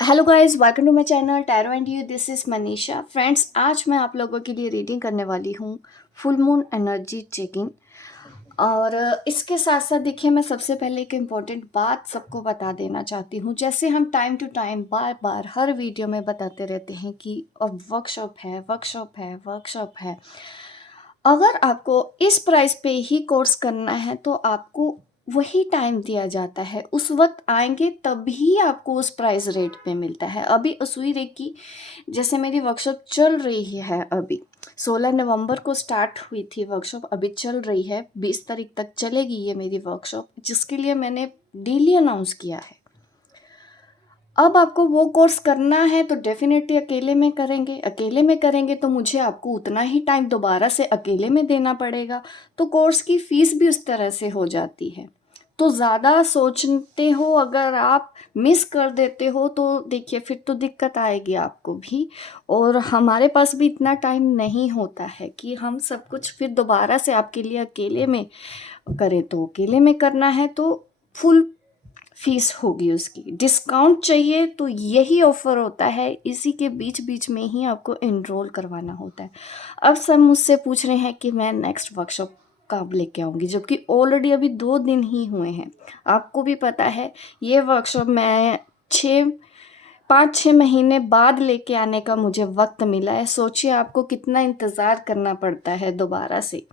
Hello guys, welcome to my channel tarot and you. This is Manisha. Friends, आज मैं आप लोगों के लिए रीडिंग करने वाली हूँ फुल मून एनर्जी चेकिंग। और इसके साथ साथ देखिए, मैं सबसे पहले एक इम्पॉर्टेंट बात सबको बता देना चाहती हूँ। जैसे हम टाइम टू टाइम बार बार हर वीडियो में बताते रहते हैं कि अब वर्कशॉप है, वर्कशॉप है, वर्कशॉप है। अगर आपको इस प्राइस पे ही कोर्स करना है तो आपको वही टाइम दिया जाता है, उस वक्त आएंगे तभी आपको उस प्राइस रेट पे मिलता है। अभी उसी रेट की जैसे मेरी वर्कशॉप चल रही है, अभी 16 नवंबर को स्टार्ट हुई थी वर्कशॉप, अभी चल रही है, 20 तारीख तक चलेगी ये मेरी वर्कशॉप, जिसके लिए मैंने डेली अनाउंस किया है। अब आपको वो कोर्स करना है तो डेफिनेटली अकेले में करेंगे, अकेले में करेंगे तो मुझे आपको उतना ही टाइम दोबारा से अकेले में देना पड़ेगा, तो कोर्स की फीस भी उस तरह से हो जाती है। तो ज़्यादा सोचते हो, अगर आप मिस कर देते हो तो देखिए फिर तो दिक्कत आएगी आपको भी। और हमारे पास भी इतना टाइम नहीं होता है कि हम सब कुछ फिर दोबारा से आपके लिए अकेले में करें। तो अकेले में करना है तो फुल फीस होगी उसकी। डिस्काउंट चाहिए तो यही ऑफर होता है, इसी के बीच बीच में ही आपको एनरोल करवाना होता है। अब सब मुझसे पूछ रहे हैं कि मैं नेक्स्ट वर्कशॉप कब लेके आऊँगी, जबकि ऑलरेडी अभी 2 दिन ही हुए हैं। आपको भी पता है ये वर्कशॉप मैं 5-6 महीने बाद लेके आने का मुझे वक्त मिला है। सोचिए आपको कितना इंतज़ार करना पड़ता है दोबारा से।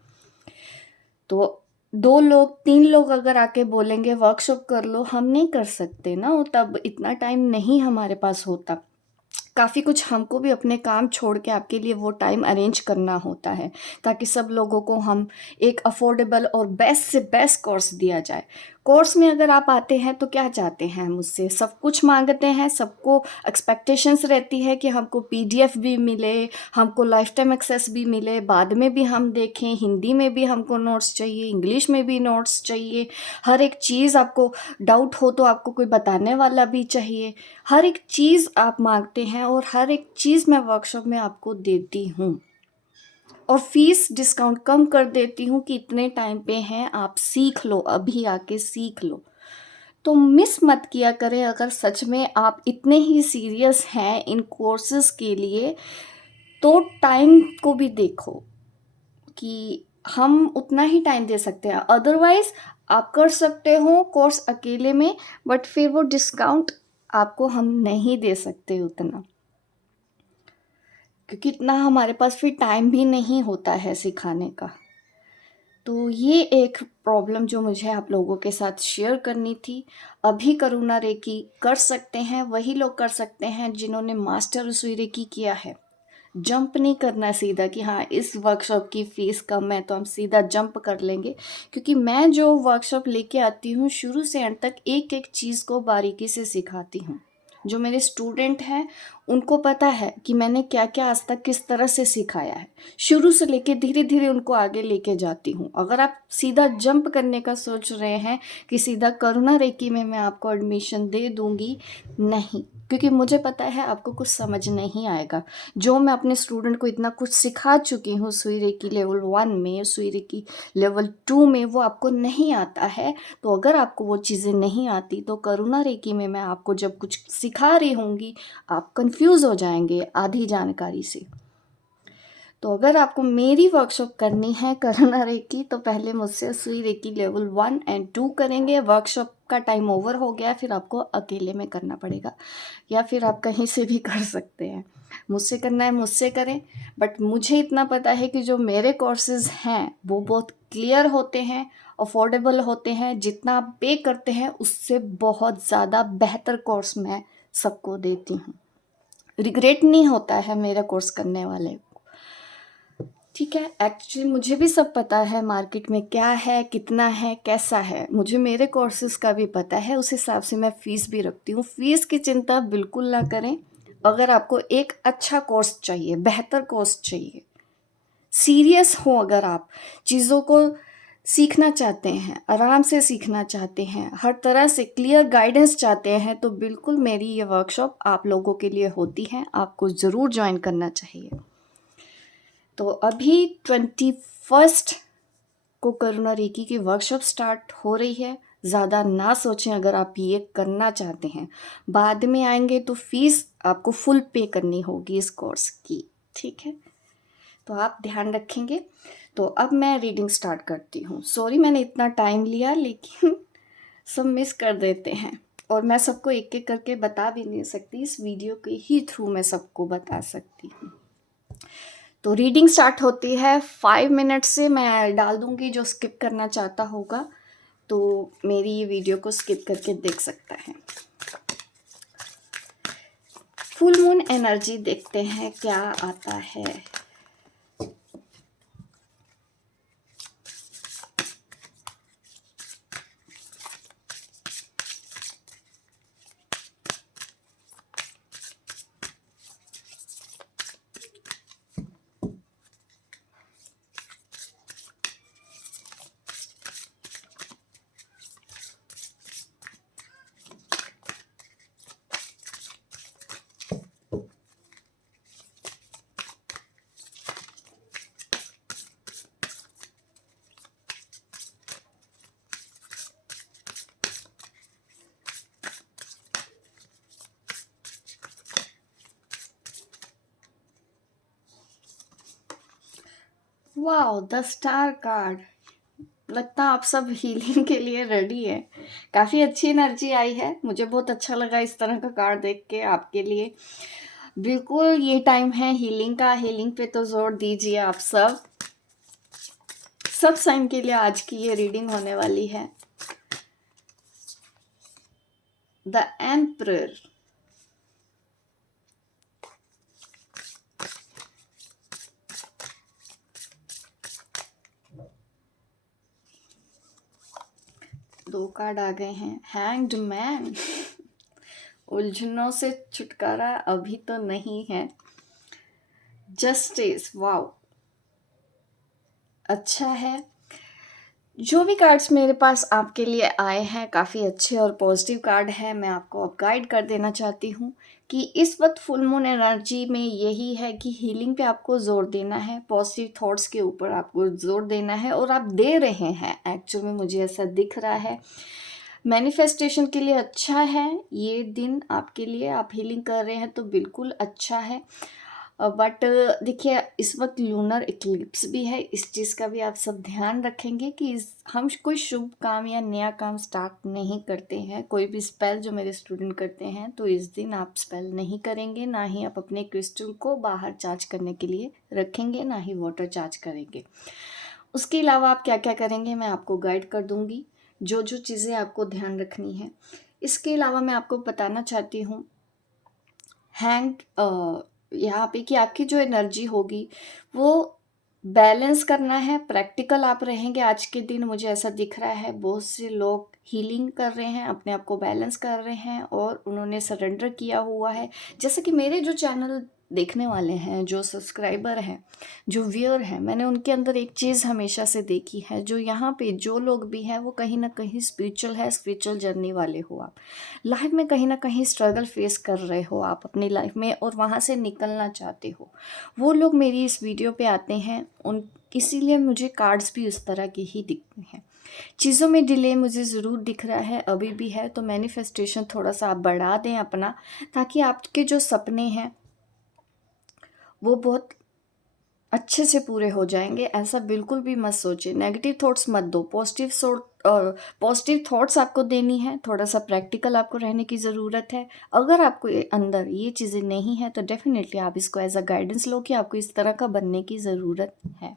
तो 2 लोग 3 लोग अगर आके बोलेंगे वर्कशॉप कर लो, हम नहीं कर सकते ना, तब इतना टाइम नहीं हमारे पास होता। काफ़ी कुछ हमको भी अपने काम छोड़ के आपके लिए वो टाइम अरेंज करना होता है, ताकि सब लोगों को हम एक अफोर्डेबल और बेस्ट से बेस्ट कोर्स दिया जाए। कोर्स में अगर आप आते हैं तो क्या चाहते हैं मुझसे? सब कुछ माँगते हैं, सबको एक्सपेक्टेशंस रहती है कि हमको पीडीएफ भी मिले, हमको लाइफ टाइम एक्सेस भी मिले, बाद में भी हम देखें, हिंदी में भी हमको नोट्स चाहिए, इंग्लिश में भी नोट्स चाहिए। हर एक चीज़ आपको डाउट हो तो आपको कोई बताने वाला भी चाहिए। हर एक चीज़ आप माँगते हैं और हर एक चीज़ मैं वर्कशॉप में आपको देती हूँ। और फीस डिस्काउंट कम कर देती हूँ कि इतने टाइम पे हैं, आप सीख लो, अभी आके सीख लो। तो मिस मत किया करें, अगर सच में आप इतने ही सीरियस हैं इन कोर्सेज़ के लिए, तो टाइम को भी देखो कि हम उतना ही टाइम दे सकते हैं। अदरवाइज़ आप कर सकते हो कोर्स अकेले में, बट फिर वो डिस्काउंट आपको हम नहीं दे सकते उतना, क्योंकि इतना हमारे पास फिर टाइम भी नहीं होता है सिखाने का। तो ये एक प्रॉब्लम जो मुझे आप लोगों के साथ शेयर करनी थी। अभी करुणा रेकी कर सकते हैं वही लोग कर सकते हैं जिन्होंने मास्टर रसोई रेकी किया है। जंप नहीं करना सीधा कि हाँ इस वर्कशॉप की फ़ीस कम है तो हम सीधा जंप कर लेंगे, क्योंकि मैं जो वर्कशॉप लेके आती हूँ शुरू से अंत तक एक एक चीज़ को बारीकी से सिखाती हूँ। जो मेरे स्टूडेंट हैं उनको पता है कि मैंने क्या क्या आज तक किस तरह से सिखाया है, शुरू से लेके धीरे धीरे उनको आगे लेके जाती हूँ। अगर आप सीधा जंप करने का सोच रहे हैं कि सीधा करुणा रेकी में मैं आपको एडमिशन दे दूँगी, नहीं, क्योंकि मुझे पता है आपको कुछ समझ नहीं आएगा। जो मैं अपने स्टूडेंट को इतना कुछ सिखा चुकी हूँ सुई रेकी लेवल 1 में, सुई रेकी लेवल 2 में, वो आपको नहीं आता है। तो अगर आपको वो चीज़ें नहीं आती तो करुणा रेकी में मैं आपको जब कुछ सिखा रही होंगी, आप कंफ्यूज हो जाएंगे आधी जानकारी से। तो अगर आपको मेरी वर्कशॉप करनी है करुणा रेकी, तो पहले मुझसे सुई रेकी लेवल 1 एंड 2 करेंगे। वर्कशॉप का टाइम ओवर हो गया, फिर आपको अकेले में करना पड़ेगा, या फिर आप कहीं से भी कर सकते हैं। मुझसे करना है मुझसे करें, बट मुझे इतना पता है कि जो मेरे कोर्सेज़ हैं वो बहुत क्लियर होते हैं, अफोर्डेबल होते हैं। जितना आप पे करते हैं उससे बहुत ज़्यादा बेहतर कोर्स मैं सबको देती हूँ। रिग्रेट नहीं होता है मेरा कोर्स करने वाले। ठीक है, एक्चुअली मुझे भी सब पता है मार्केट में क्या है, कितना है, कैसा है। मुझे मेरे कोर्सेज़ का भी पता है, उस हिसाब से मैं फ़ीस भी रखती हूँ। फ़ीस की चिंता बिल्कुल ना करें। अगर आपको एक अच्छा कोर्स चाहिए, बेहतर कोर्स चाहिए, सीरियस हो, अगर आप चीज़ों को सीखना चाहते हैं, आराम से सीखना चाहते हैं, हर तरह से क्लियर गाइडेंस चाहते हैं, तो बिल्कुल मेरी ये वर्कशॉप आप लोगों के लिए होती है। आपको ज़रूर जॉइन करना चाहिए। तो अभी 21 को करुणा रेकी की वर्कशॉप स्टार्ट हो रही है। ज़्यादा ना सोचें अगर आप ये करना चाहते हैं। बाद में आएँगे तो फ़ीस आपको फुल पे करनी होगी इस कोर्स की, ठीक है? तो आप ध्यान रखेंगे। तो अब मैं रीडिंग स्टार्ट करती हूँ। सॉरी मैंने इतना टाइम लिया, लेकिन सब मिस कर देते हैं और मैं सबको एक-एक करके बता भी नहीं सकती, इस वीडियो के ही थ्रू मैं सबको बता सकती हूँ। तो रीडिंग स्टार्ट होती है 5 मिनट से। मैं डाल दूँगी, जो स्किप करना चाहता होगा तो मेरी ये वीडियो को स्किप करके देख सकता है। फुल मून एनर्जी देखते हैं क्या आता है। Wow, the star card. लगता है आप सब हीलिंग के लिए रेडी है। काफ़ी अच्छी एनर्जी आई है, मुझे बहुत अच्छा लगा इस तरह का कार्ड देख के आपके लिए। बिल्कुल ये टाइम है हीलिंग का, हीलिंग पे तो जोर दीजिए आप सब साइन के लिए आज की ये रीडिंग होने वाली है। The emperor. दो कार्ड आ गए हैं। Hanged man. उलझनों से छुटकारा अभी तो नहीं है। जस्टिस। वाओ, अच्छा है। जो भी कार्ड्स मेरे पास आपके लिए आए हैं काफ़ी अच्छे और पॉजिटिव कार्ड है। मैं आपको अब गाइड कर देना चाहती हूँ कि इस वक्त फुल मून एनर्जी में यही है कि हीलिंग पे आपको ज़ोर देना है, पॉजिटिव थॉट्स के ऊपर आपको ज़ोर देना है और आप दे रहे हैं। एक्चुअल में मुझे ऐसा दिख रहा है। मैनिफेस्टेशन के लिए अच्छा है ये दिन आपके लिए। आप हीलिंग कर रहे हैं तो बिल्कुल अच्छा है। बट देखिए इस वक्त लूनर इक्लिप्स भी है, इस चीज़ का भी आप सब ध्यान रखेंगे कि हम कोई शुभ काम या नया काम स्टार्ट नहीं करते हैं। कोई भी स्पेल जो मेरे स्टूडेंट करते हैं तो इस दिन आप स्पेल नहीं करेंगे, ना ही आप अपने क्रिस्टल को बाहर चार्ज करने के लिए रखेंगे, ना ही वाटर चार्ज करेंगे। उसके अलावा आप क्या क्या करेंगे मैं आपको गाइड कर दूंगी, जो जो चीज़ें आपको ध्यान रखनी है। इसके अलावा मैं आपको बताना चाहती हूँ हैंड यहाँ पे कि आपकी जो एनर्जी होगी वो बैलेंस करना है। प्रैक्टिकल आप रहेंगे आज के दिन, मुझे ऐसा दिख रहा है। बहुत से लोग हीलिंग कर रहे हैं, अपने आप को बैलेंस कर रहे हैं और उन्होंने सरेंडर किया हुआ है। जैसे कि मेरे जो चैनल देखने वाले हैं, जो सब्सक्राइबर हैं, जो व्यूअर हैं, मैंने उनके अंदर एक चीज़ हमेशा से देखी है। जो यहाँ पे जो लोग भी हैं वो कहीं ना कहीं स्पिरिचुअल है, स्पिरिचुअल जर्नी वाले हो आप। लाइफ में कहीं ना कहीं स्ट्रगल फेस कर रहे हो आप अपनी लाइफ में और वहाँ से निकलना चाहते हो। वो लोग मेरी इस वीडियो पे आते हैं, उन इसीलिए मुझे कार्ड्स भी उस तरह के ही दिखते हैं। चीज़ों में डिले मुझे ज़रूर दिख रहा है, अभी भी है। तो मैनिफेस्टेशन थोड़ा सा आप बढ़ा दें अपना, ताकि आपके जो सपने हैं वो बहुत अच्छे से पूरे हो जाएंगे। ऐसा बिल्कुल भी मत सोचिए, नेगेटिव थॉट्स मत दो, पॉजिटिव थॉट्स आपको देनी है। थोड़ा सा प्रैक्टिकल आपको रहने की ज़रूरत है। अगर आपको अंदर ये चीज़ें नहीं है तो डेफिनेटली आप इसको एज अ गाइडेंस लो कि आपको इस तरह का बनने की ज़रूरत है।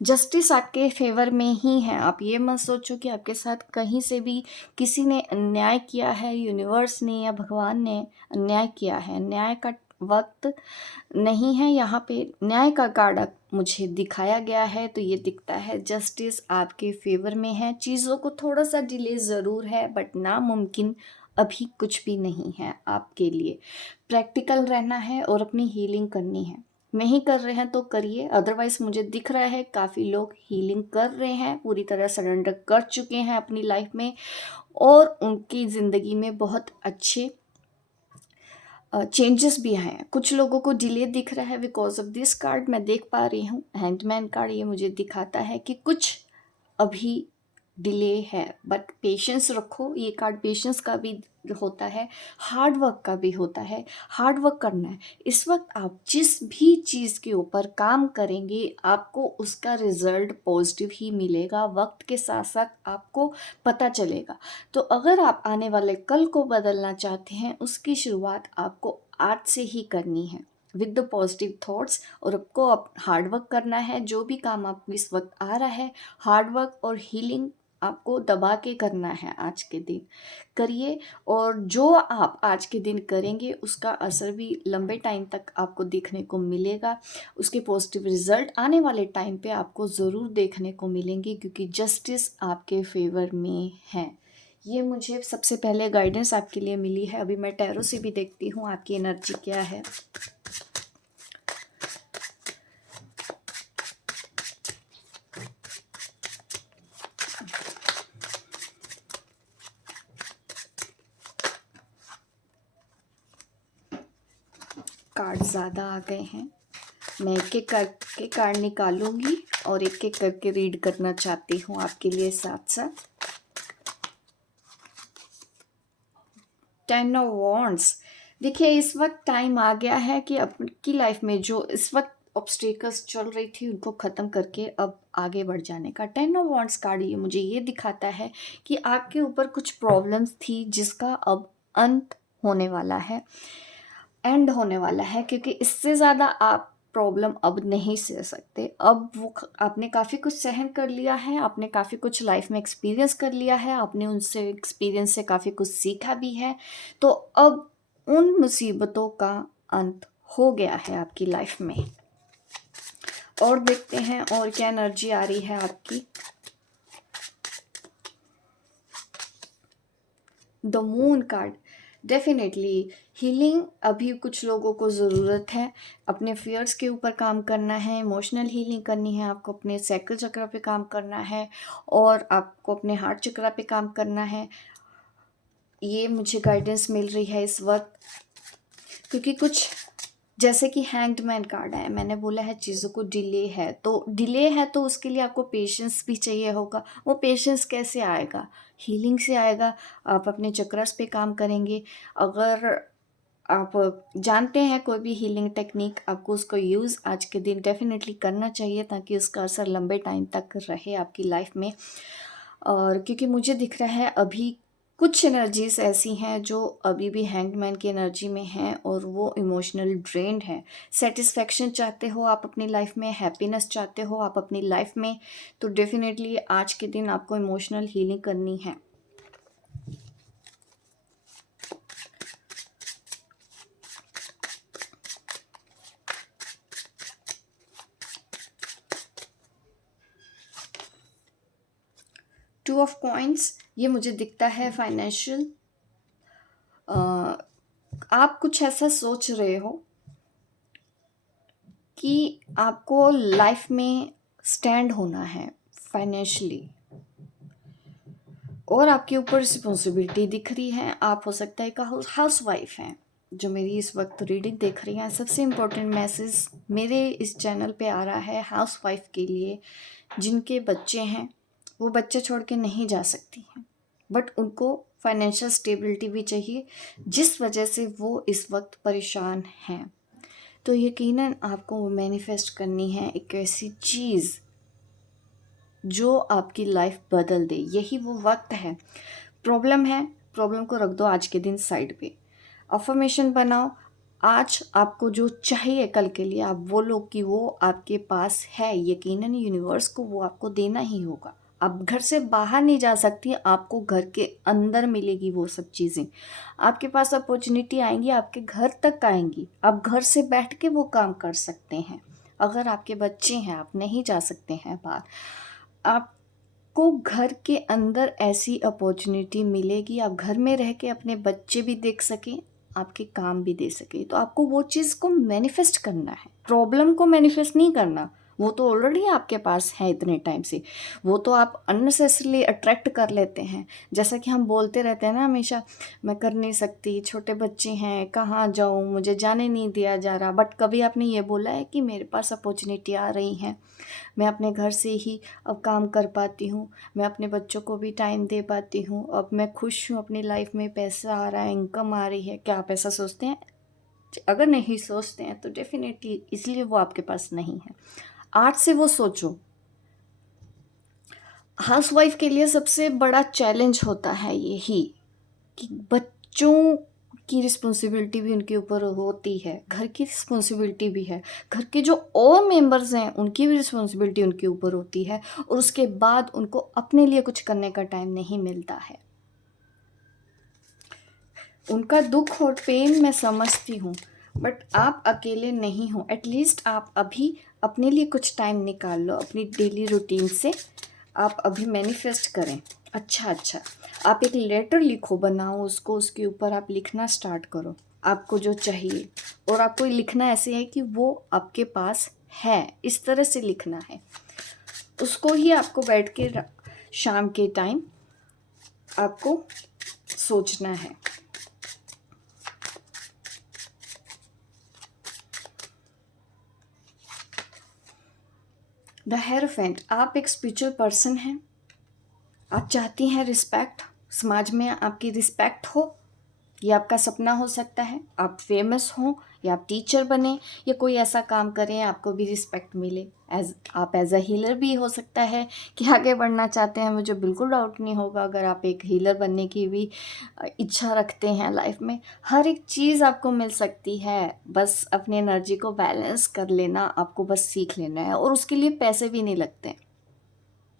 जस्टिस आपके फेवर में ही है। आप ये मत सोचो कि आपके साथ कहीं से भी किसी ने अन्याय किया है, यूनिवर्स ने या भगवान ने अन्याय किया है। न्याय का वक्त नहीं है यहाँ पे। न्याय का कार्ड मुझे दिखाया गया है तो ये दिखता है जस्टिस आपके फेवर में है। चीज़ों को थोड़ा सा डिले ज़रूर है, बट नामुमकिन अभी कुछ भी नहीं है आपके लिए। प्रैक्टिकल रहना है और अपनी हीलिंग करनी है। नहीं कर रहे हैं तो करिए, अदरवाइज मुझे दिख रहा है काफ़ी लोग हीलिंग कर रहे हैं, पूरी तरह सरेंडर कर चुके हैं अपनी लाइफ में और उनकी ज़िंदगी में बहुत अच्छे चेंजेस भी हैं। कुछ लोगों को डिले दिख रहा है बिकॉज ऑफ दिस कार्ड। मैं देख पा रही हूँ हैंडमैन कार्ड, ये मुझे दिखाता है कि कुछ अभी डिले है, बट पेशेंस रखो। ये कार्ड पेशेंस का भी होता है, हार्ड वर्क का भी होता है। हार्ड वर्क करना है। इस वक्त आप जिस भी चीज़ के ऊपर काम करेंगे आपको उसका रिजल्ट पॉजिटिव ही मिलेगा, वक्त के साथ साथ आपको पता चलेगा। तो अगर आप आने वाले कल को बदलना चाहते हैं उसकी शुरुआत आपको आज से ही करनी है, विद द पॉजिटिव थॉट्स। और आपको हार्ड वर्क करना है। जो भी काम आपको इस वक्त आ रहा है, हार्ड वर्क और हीलिंग आपको दबा के करना है। आज के दिन करिए, और जो आप आज के दिन करेंगे उसका असर भी लंबे टाइम तक आपको देखने को मिलेगा। उसके पॉजिटिव रिजल्ट आने वाले टाइम पे आपको ज़रूर देखने को मिलेंगे, क्योंकि जस्टिस आपके फेवर में है। ये मुझे सबसे पहले गाइडेंस आपके लिए मिली है। अभी मैं टैरो से भी देखती हूँ आपकी एनर्जी क्या है। कार्ड ज़्यादा आ गए हैं, मैं एक एक करके कार्ड निकालूंगी और एक एक करके रीड करना चाहती हूँ आपके लिए साथ साथ। 10 ऑफ वॉन्ड्स। देखिए इस वक्त टाइम आ गया है कि आपकी लाइफ में जो इस वक्त ऑब्स्टेकल्स चल रही थी उनको ख़त्म करके अब आगे बढ़ जाने का। 10 ऑफ वॉन्ड्स कार्ड ये मुझे ये दिखाता है कि आपके ऊपर कुछ प्रॉब्लम्स थी जिसका अब अंत होने वाला है, एंड होने वाला है, क्योंकि इससे ज़्यादा आप प्रॉब्लम अब नहीं सह सकते। अब वो आपने काफ़ी कुछ सहन कर लिया है, आपने काफ़ी कुछ लाइफ में एक्सपीरियंस कर लिया है, आपने उनसे एक्सपीरियंस से काफ़ी कुछ सीखा भी है। तो अब उन मुसीबतों का अंत हो गया है आपकी लाइफ में। और देखते हैं और क्या एनर्जी आ रही है आपकी। The moon card. Definitely healing अभी कुछ लोगों को ज़रूरत है। अपने फियर्स के ऊपर काम करना है, इमोशनल हीलिंग करनी है, आपको अपने सैक्रल चक्र पे काम करना है और आपको अपने हार्ट चक्र पे काम करना है। ये मुझे गाइडेंस मिल रही है इस वक्त, क्योंकि कुछ जैसे कि हैंग्ड मैन कार्ड है, मैंने बोला है चीज़ों को डिले है, तो डिले है तो उसके लिए आपको पेशेंस भी चाहिए होगा। वो पेशेंस कैसे आएगा? हीलिंग से आएगा। आप अपने चक्रस पे काम करेंगे। अगर आप जानते हैं कोई भी हीलिंग टेक्निक, आपको उसको यूज़ आज के दिन डेफिनेटली करना चाहिए ताकि उसका असर लंबे टाइम तक रहे आपकी लाइफ में। और क्योंकि मुझे दिख रहा है अभी कुछ एनर्जीज ऐसी हैं जो अभी भी हैंगमैन की एनर्जी में हैं और वो इमोशनल ड्रेन्ड है। सेटिस्फेक्शन चाहते हो आप अपनी लाइफ में, हैप्पीनेस चाहते हो आप अपनी लाइफ में, तो डेफिनेटली आज के दिन आपको इमोशनल हीलिंग करनी है। टू ऑफ कॉइन्स, ये मुझे दिखता है फाइनेंशियल। आप कुछ ऐसा सोच रहे हो कि आपको लाइफ में स्टैंड होना है फाइनेंशियली, और आपके ऊपर रिस्पॉन्सिबिलिटी दिख रही है। आप हो सकता है एक हाउस वाइफ हैं जो मेरी इस वक्त रीडिंग देख रही हैं। सबसे इम्पोर्टेंट मैसेज मेरे इस चैनल पे आ रहा है हाउस वाइफ के लिए, जिनके बच्चे हैं वो बच्चे छोड़ के नहीं जा सकती हैं, बट उनको फाइनेंशियल स्टेबिलिटी भी चाहिए, जिस वजह से वो इस वक्त परेशान हैं। तो यकीनन आपको मैनिफेस्ट करनी है एक ऐसी चीज़ जो आपकी लाइफ बदल दे। यही वो वक्त है। प्रॉब्लम है, प्रॉब्लम को रख दो आज के दिन साइड पे। अफर्मेशन बनाओ। आज आपको जो चाहिए कल के लिए आप बोलो कि वो आपके पास है। यकीनन यूनिवर्स को वो आपको देना ही होगा। आप घर से बाहर नहीं जा सकती, आपको घर के अंदर मिलेगी वो सब चीज़ें। आपके पास अपॉर्चुनिटी आएंगी, आपके घर तक आएंगी। आप घर से बैठ के वो काम कर सकते हैं। अगर आपके बच्चे हैं, आप नहीं जा सकते हैं बाहर, आपको घर के अंदर ऐसी अपॉर्चुनिटी मिलेगी। आप घर में रह के अपने बच्चे भी देख सकें, आपके काम भी दे सके। तो आपको वो चीज़ को मैनिफेस्ट करना है, प्रॉब्लम को मैनिफेस्ट नहीं करना। वो तो ऑलरेडी आपके पास है इतने टाइम से, वो तो आप अननेसेसरली अट्रैक्ट कर लेते हैं। जैसा कि हम बोलते रहते हैं ना हमेशा, मैं कर नहीं सकती, छोटे बच्चे हैं, कहाँ जाऊँ, मुझे जाने नहीं दिया जा रहा। बट कभी आपने ये बोला है कि मेरे पास अपॉर्चुनिटी आ रही हैं, मैं अपने घर से ही अब काम कर पाती हूँ, मैं अपने बच्चों को भी टाइम दे पाती हूँ, अब मैं खुश हूँ अपनी लाइफ में, पैसा आ रहा है, इनकम आ रही है। क्या आप ऐसा सोचते हैं? अगर नहीं सोचते हैं तो डेफिनेटली इसलिए वो आपके पास नहीं है। आज से वो सोचो। हाउसवाइफ के लिए सबसे बड़ा चैलेंज होता है यही कि बच्चों की रिस्पॉन्सिबिलिटी भी उनके ऊपर होती है, घर की रिस्पॉन्सिबिलिटी भी है, घर के जो और मेंबर्स हैं उनकी भी रिस्पॉन्सिबिलिटी उनके ऊपर होती है, और उसके बाद उनको अपने लिए कुछ करने का टाइम नहीं मिलता है। उनका दुख और पेन मैं समझती हूँ, बट आप अकेले नहीं हो। एटलीस्ट आप अभी अपने लिए कुछ टाइम निकाल लो अपनी डेली रूटीन से। आप अभी मैनिफेस्ट करें। अच्छा, आप एक लेटर लिखो, बनाओ उसको, उसके ऊपर आप लिखना स्टार्ट करो आपको जो चाहिए। और आपको लिखना ऐसे है कि वो आपके पास है, इस तरह से लिखना है। उसको ही आपको बैठ के शाम के टाइम आपको सोचना है। द हेरोफेंट, आप एक स्पिरिचुअल पर्सन हैं। आप चाहती हैं रिस्पेक्ट, समाज में आपकी रिस्पेक्ट हो। ये आपका सपना हो सकता है, आप फेमस हों, या आप टीचर बने, या कोई ऐसा काम करें आपको भी रिस्पेक्ट मिले। आप एज अ हीलर भी हो सकता है कि आगे बढ़ना चाहते हैं। मुझे बिल्कुल डाउट नहीं होगा अगर आप एक हीलर बनने की भी इच्छा रखते हैं। लाइफ में हर एक चीज़ आपको मिल सकती है, बस अपनी एनर्जी को बैलेंस कर लेना आपको बस सीख लेना है, और उसके लिए पैसे भी नहीं लगते।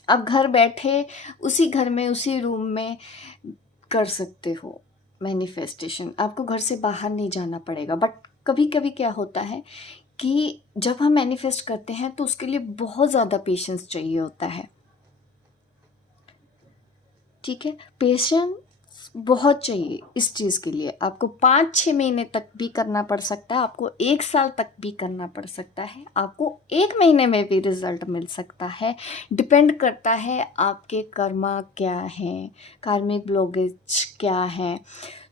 आप घर बैठे उसी घर में उसी रूम में कर सकते हो मैनिफेस्टेशन। आपको घर से बाहर नहीं जाना पड़ेगा। बट कभी कभी क्या होता है कि जब हम मैनिफेस्ट करते हैं तो उसके लिए बहुत ज़्यादा पेशेंस चाहिए होता है। ठीक है, पेशेंस बहुत चाहिए इस चीज़ के लिए। आपको 5-6 महीने तक भी करना पड़ सकता है, आपको 1 साल तक भी करना पड़ सकता है, आपको 1 महीने में भी रिजल्ट मिल सकता है। डिपेंड करता है आपके कर्मा क्या हैं, कार्मिक ब्लॉकेज क्या है।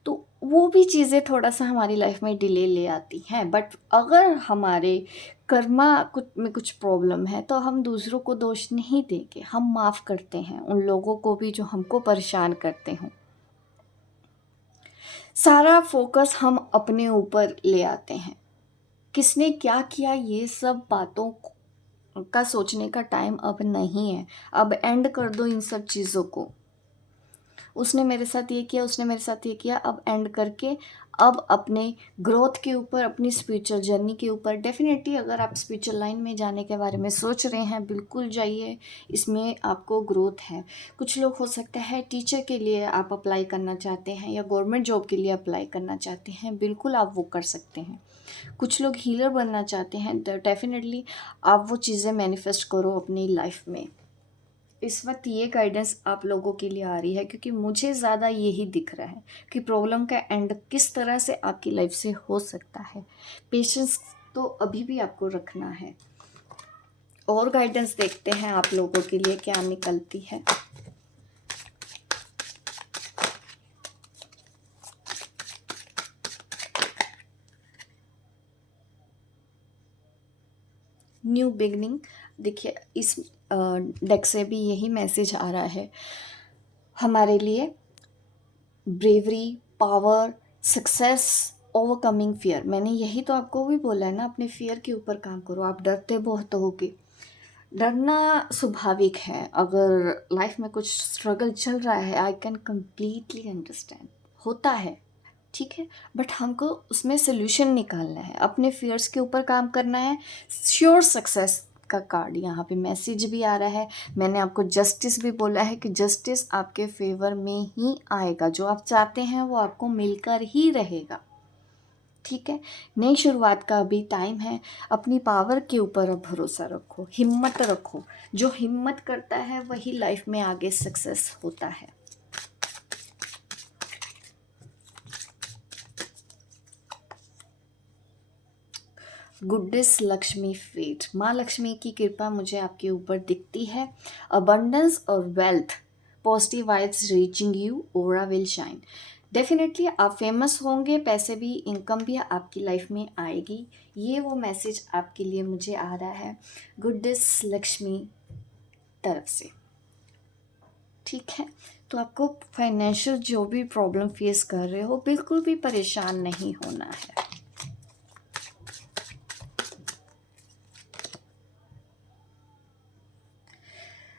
तो वो भी चीज़ें थोड़ा सा हमारी लाइफ में डिले ले आती हैं। बट अगर हमारे कर्मा कुछ में कुछ प्रॉब्लम है तो हम दूसरों को दोष नहीं देंगे, हम माफ़ करते हैं उन लोगों को भी जो हमको परेशान करते हों। सारा फोकस हम अपने ऊपर ले आते हैं। किसने क्या किया ये सब बातों का सोचने का टाइम अब नहीं है। अब एंड कर दो इन सब चीज़ों को। उसने मेरे साथ ये किया, उसने मेरे साथ ये किया, अब एंड करके अब अपने ग्रोथ के ऊपर, अपनी स्पिरिचुअल जर्नी के ऊपर। डेफिनेटली अगर आप स्पिरिचुअल लाइन में जाने के बारे में सोच रहे हैं, बिल्कुल जाइए, इसमें आपको ग्रोथ है। कुछ लोग हो सकता है टीचर के लिए आप अप्लाई करना चाहते हैं या गवर्नमेंट जॉब के लिए अप्लाई करना चाहते हैं, बिल्कुल आप वो कर सकते हैं। कुछ लोग हीलर बनना चाहते हैं, तो डेफिनेटली आप वो चीज़ें मैनिफेस्ट करो अपनी लाइफ में। इस वक्त ये गाइडेंस आप लोगों के लिए आ रही है क्योंकि मुझे ज़्यादा यही दिख रहा है कि प्रॉब्लम का एंड किस तरह से आपकी लाइफ से हो सकता है। पेशेंस तो अभी भी आपको रखना है। और गाइडेंस देखते हैं आप लोगों के लिए क्या निकलती है। न्यू बिगनिंग, देखिए इस डेक से भी यही मैसेज आ रहा है हमारे लिए। Bravery, power, success, overcoming fear. मैंने यही तो आपको भी बोला है ना, अपने फियर के ऊपर काम करो। आप डरते बहुत होगे, डरना स्वाभाविक है। अगर लाइफ में कुछ स्ट्रगल चल रहा है, आई कैन कम्प्लीटली अंडरस्टैंड, होता है, ठीक है। बट हमको उसमें सोल्यूशन निकालना है, अपने फियर्स के ऊपर काम करना है। श्योर सक्सेस का कार्ड यहाँ पे मैसेज भी आ रहा है। मैंने आपको जस्टिस भी बोला है कि जस्टिस आपके फेवर में ही आएगा, जो आप चाहते हैं वो आपको मिलकर ही रहेगा, ठीक है। नई शुरुआत का अभी टाइम है। अपनी पावर के ऊपर अब भरोसा रखो, हिम्मत रखो। जो हिम्मत करता है वही लाइफ में आगे सक्सेस होता है। गुडनेस लक्ष्मी फेट, माँ लक्ष्मी की कृपा मुझे आपके ऊपर दिखती है। अबंडेंस और wealth, positive vibes reaching you, aura will shine. Definitely आप फेमस होंगे, पैसे भी, इनकम भी आपकी लाइफ में आएगी। ये वो मैसेज आपके लिए मुझे आ रहा है गुडनेस लक्ष्मी तरफ से। ठीक है, तो आपको फाइनेंशियल जो भी प्रॉब्लम फेस कर रहे हो, बिल्कुल भी परेशान नहीं होना है।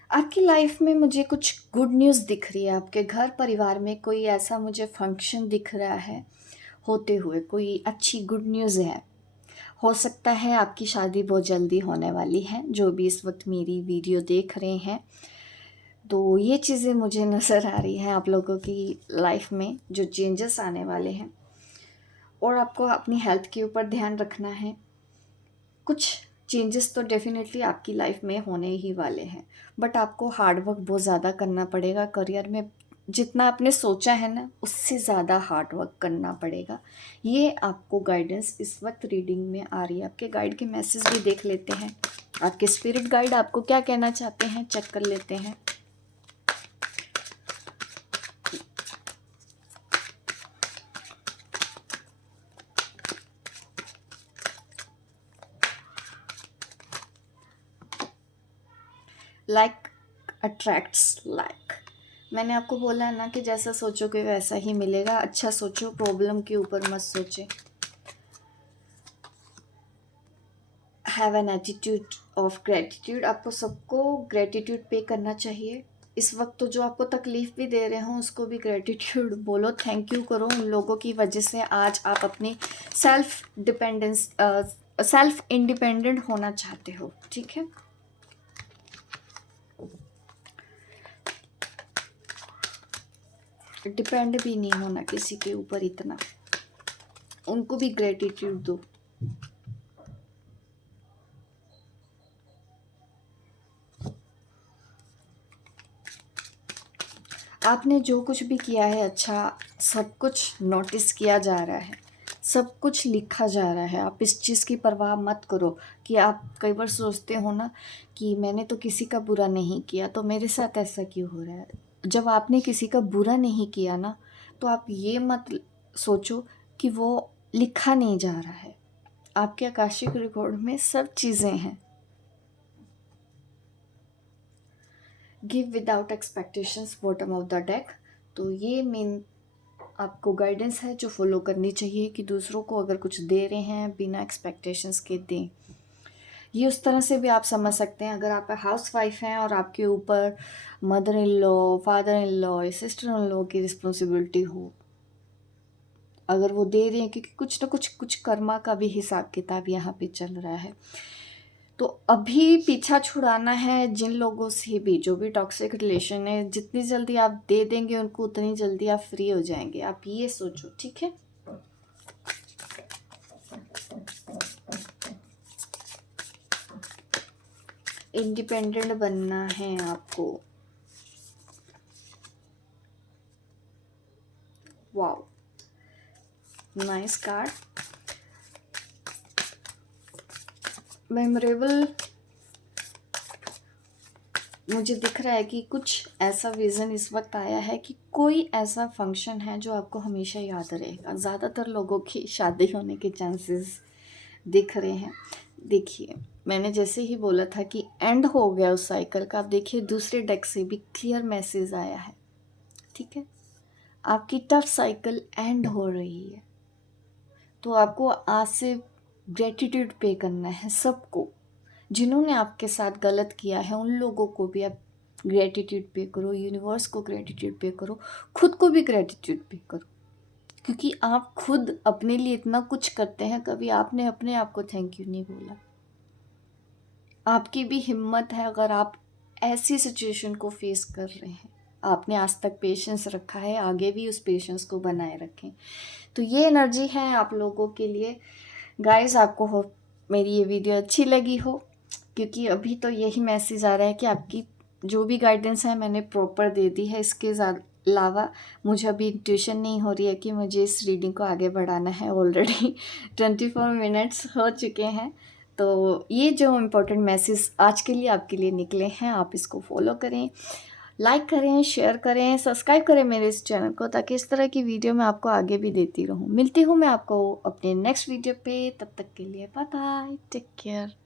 आपकी लाइफ में मुझे कुछ गुड न्यूज़ दिख रही है। आपके घर परिवार में कोई ऐसा मुझे फंक्शन दिख रहा है होते हुए, कोई अच्छी गुड न्यूज़ है। हो सकता है आपकी शादी बहुत जल्दी होने वाली है, जो भी इस वक्त मेरी वीडियो देख रहे हैं। तो ये चीज़ें मुझे नज़र आ रही हैं आप लोगों की लाइफ में, जो चेंजेस आने वाले हैं। और आपको अपनी हेल्थ के ऊपर ध्यान रखना है। कुछ चेंजेस तो डेफिनेटली आपकी लाइफ में होने ही वाले हैं, बट आपको हार्ड वर्क बहुत ज़्यादा करना पड़ेगा। करियर में जितना आपने सोचा है ना, उससे ज़्यादा हार्ड वर्क करना पड़ेगा। ये आपको गाइडेंस इस वक्त रीडिंग में आ रही है। आपके गाइड के मैसेज भी देख लेते हैं। आपके स्पिरिट गाइड आपको क्या कहना चाहते हैं, चेक कर लेते हैं। लाइक अट्रैक्ट्स लाइक, मैंने आपको बोला है ना कि जैसा सोचोगे वैसा ही मिलेगा। अच्छा सोचो, प्रॉब्लम के ऊपर मत सोचे। Have an attitude of gratitude, आपको सबको ग्रेटिट्यूड पे करना चाहिए। इस वक्त तो जो आपको तकलीफ़ भी दे रहे हों, उसको भी ग्रेटिट्यूड बोलो, थैंक यू करो। उन लोगों की वजह से आज आप अपनी सेल्फ इंडिपेंडेंट होना चाहते हो। ठीक है, डिपेंड भी नहीं होना किसी के ऊपर इतना, उनको भी ग्रेटिट्यूड दो। आपने जो कुछ भी किया है अच्छा, सब कुछ नोटिस किया जा रहा है, सब कुछ लिखा जा रहा है। आप इस चीज़ की परवाह मत करो कि आप कई बार सोचते हो ना कि मैंने तो किसी का बुरा नहीं किया, तो मेरे साथ ऐसा क्यों हो रहा है। जब आपने किसी का बुरा नहीं किया ना, तो आप ये मत सोचो कि वो लिखा नहीं जा रहा है। आपके आकाशिक रिकॉर्ड में सब चीज़ें हैं। Give without expectations, bottom of the deck. तो ये मेन आपको गाइडेंस है जो फॉलो करनी चाहिए कि दूसरों को अगर कुछ दे रहे हैं बिना एक्सपेक्टेशंस के दें। ये उस तरह से भी आप समझ सकते हैं, अगर आप हाउस वाइफ हैं और आपके ऊपर mother in law, father in law, sister in law की रिस्पॉन्सिबिलिटी हो, अगर वो दे रहे हैं, क्योंकि कुछ ना कुछ कर्मा का भी हिसाब किताब यहाँ पे चल रहा है। तो अभी पीछा छुड़ाना है जिन लोगों से भी, जो भी टॉक्सिक रिलेशन है, जितनी जल्दी आप दे देंगे उनको, उतनी जल्दी आप फ्री हो जाएंगे। आप ये सोचो, ठीक है। इंडिपेंडेंट बनना है आपको। Wow, nice card. मेमोरेबल मुझे दिख रहा है कि कुछ ऐसा विज़न इस वक्त आया है कि कोई ऐसा फंक्शन है जो आपको हमेशा याद रहेगा। ज़्यादातर लोगों की शादी होने के चांसेस दिख रहे हैं। देखिए, मैंने जैसे ही बोला था कि एंड हो गया उस साइकिल का, आप देखिए दूसरे डेक से भी क्लियर मैसेज आया है। ठीक है, आपकी टफ साइकिल एंड हो रही है। तो आपको आज से ग्रेटिट्यूड पे करना है सबको। जिन्होंने आपके साथ गलत किया है उन लोगों को भी आप ग्रेटिट्यूड पे करो, यूनिवर्स को ग्रेटिट्यूड पे करो, खुद को भी ग्रेटिट्यूड पे करो। क्योंकि आप खुद अपने लिए इतना कुछ करते हैं, कभी आपने अपने आप को थैंक यू नहीं बोला। आपकी भी हिम्मत है अगर आप ऐसी सिचुएशन को फेस कर रहे हैं। आपने आज तक पेशेंस रखा है, आगे भी उस पेशेंस को बनाए रखें। तो ये एनर्जी है आप लोगों के लिए। गाइस, आपको हो मेरी ये वीडियो अच्छी लगी हो, क्योंकि अभी तो यही मैसेज आ रहा है कि आपकी जो भी गाइडेंस है मैंने प्रॉपर दे दी है। इसके अलावा मुझे अभी इंट्यूशन नहीं हो रही है कि मुझे इस रीडिंग को आगे बढ़ाना है। ऑलरेडी 24 मिनट्स हो चुके हैं। तो ये जो इम्पोर्टेंट मैसेज आज के लिए आपके लिए निकले हैं, आप इसको फॉलो करें, लाइक करें, शेयर करें, सब्सक्राइब करें मेरे इस चैनल को, ताकि इस तरह की वीडियो मैं आपको आगे भी देती रहूँ। मिलती हूँ मैं आपको अपने नेक्स्ट वीडियो पे, तब तक के लिए बाय बाय, टेक केयर।